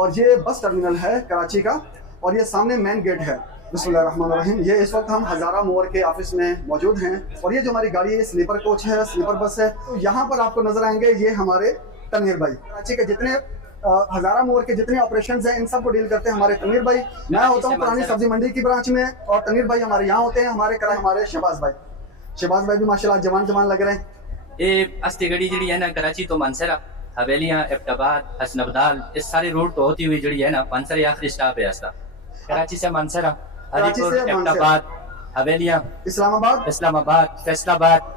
और ये bus terminal है कराची का, और ये सामने मेन गेट है। बिस्मिल्लाहिर्रहमानिर्रहीम। ये इस वक्त हम हज़ारा मोड़ के ऑफिस में मौजूद हैं, और ये जो हमारी गाड़ी है स्लीपर कोच है, स्लीपर बस है। तो यहाँ पर आपको नजर आएंगे ये हमारे तनवीर भाई। कराची के जितने हज़ारा मोड़ के जितने ऑपरेशंस हैं इन सब को डील करते हैं हमारे तनवीर भाई। मैं होता हूँ पुरानी सब्जी मंडी की ब्रांच में, और तनवीर भाई हमारे यहाँ होते हैं हमारे शहबाज भाई भी माशाल्लाह जवान लग रहे हैं। ये अस्ती गड़ी जड़ी है ना कराची तो मानसरा हवेलियां एबटाबाद हसनबदाल इस सारे रूट तो होती हुई जड़ी है ना मानसरा आखिरी स्टॉप है इसका। कराची से मानसरा, हरीपुर, एबटाबाद, हवेलियां, इस्लामाबाद, फैसलाबाद,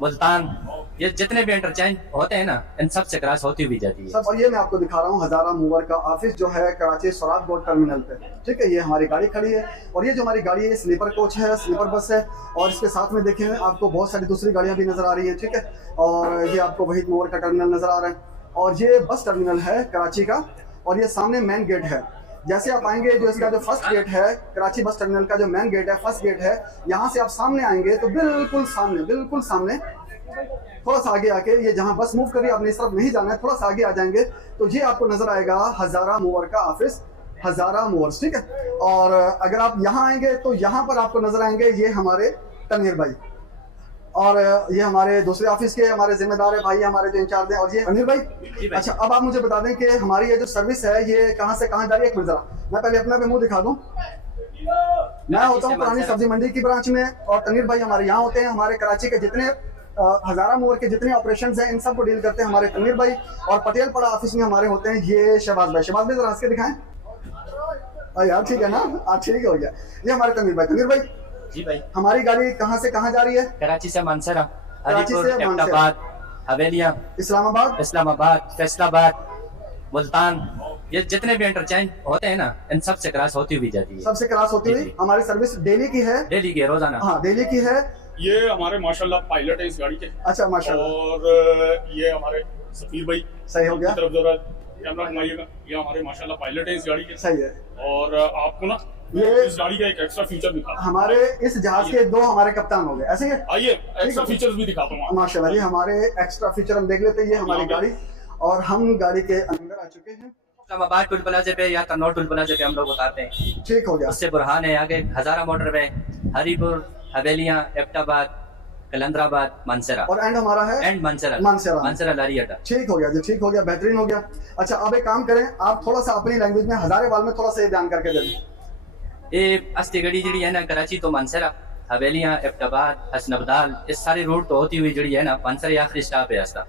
मुल्तान, ये जितने भी इंटरचेंज होते हैं ना इन सब से क्रॉस होती हुई जाती है। और ये मैं आपको दिखा रहा हूँ हज़ारा मूवर का ऑफिस जो है कराची सोराब बोर्ड टर्मिनल पे। ठीक है, ये हमारी गाड़ी खड़ी है, और ये जो हमारी गाड़ी है स्लीपर कोच है, स्लीपर बस है, और इसके साथ में देखें आपको बहुत सारी दूसरी गाड़ियाँ भी नजर आ रही है। ठीक है, और ये आपको वहीद मूवर का टर्मिनल नजर आ रहा है, और ये बस टर्मिनल है कराची का, और ये सामने मेन गेट है। जैसे आप आएंगे, जो इसका जो फर्स्ट गेट है कराची बस टर्मिनल का जो मेन गेट है, फर्स्ट गेट है, यहाँ से आप सामने आएंगे तो बिल्कुल सामने थोड़ा सा आगे आके, ये जहाँ बस मूव करिए आपने इस तरफ नहीं जाना है, थोड़ा सा आगे आ जाएंगे तो ये आपको नजर आएगा हज़ारा मूवर का ऑफिस, हज़ारा मूवर्स। ठीक है, और अगर आप यहाँ आएंगे तो यहाँ पर आपको नजर आएंगे ये हमारे तनवीर भाई, और ये हमारे दूसरे ऑफिस के हमारे जिम्मेदार है भाई, हमारे जो इंचार्ज हैं, और ये तनवीर भाई। अच्छा, अब आप मुझे बता दें कि हमारी ये जो सर्विस है ये कहाँ से कहाँ जा रही है। एक मिनट जरा मैं पहले अपना भी मुंह दिखा दूं। मैं होता हूँ पुरानी सब्जी मंडी की ब्रांच में, और तनवीर भाई हमारे यहाँ होते हैं। हमारे कराची के जितने हज़ारा मोड़ के जितने ऑपरेशंस हैं इन सब को डील करते हैं हमारे तनवीर भाई, और पटेल पड़ा ऑफिस में हमारे होते हैं ये शहबाज भाई जरा हंस के दिखाएं यार। ठीक है ना, ठीक हो गया। ये हमारे तनवीर भाई। जी भाई, हमारी गाड़ी कहाँ से कहाँ जा रही है? कराची से मानसरा, हरीपुर, एबटाबाद, हवेलियां, इस्लामाबाद, फैसलाबाद, मुल्तान, ये जितने भी इंटरचेंज होते हैं ना इन सब से क्रॉस होती हुई जाती है। सबसे क्रॉस होती हुई हमारी सर्विस डेली की है, रोजाना। हाँ, डेली की है। ये हमारे माशाल्लाह पायलट है इस गाड़ी के। अच्छा, माशाल्लाह। और ये हमारे सफीर भाई, सही हो गया, तरफ जरा कैमरा घुमाइएगा। ये हमारे माशाल्लाह पायलट है इस गाड़ी के। सही है। और आपको ना ये इस गाड़ी का एक एक्स्ट्रा फीचर दिखा, हमारे इस जहाज के 2 हमारे कप्तान हो गए, ऐसे ही। आइए एक्स्ट्रा फीचर्स भी दिखाता हूँ माशाल्लाह। ये हमारे एक्स्ट्रा फीचर हम देख लेते हैं। ये हमारी गाड़ी, और हम गाड़ी के अंदर आ चुके हैं। इस्लामाबाद टोल प्लाजा पे या कन्नौज टोल प्लाजा पे हम लोग उतारते हैं। ठीक हो गया। उससे बुरहान है आगे हज़ारा मोटर पे, हरीपुर, हवेलियां, एबटाबाद, कलंदराबाद, मानसरा, और एंड हमारा है एंड मानसरा लारी अड्डा। ठीक हो गया जी, ठीक हो गया, बेहतरीन हो गया। अच्छा, अब एक काम करें, आप थोड़ा सा अपनी लैंग्वेज में हज़ारेवाल में थोड़ा सा ये बयान करके दे दें। ये अस्ती गड़ी जड़ी है ना कराची तो मानसरा, हवेलियां, एबटाबाद, हसनबदाल इस सारे रूट तो होती हुई जड़ी है ना मानसरा आखिरी स्टॉप है इसका।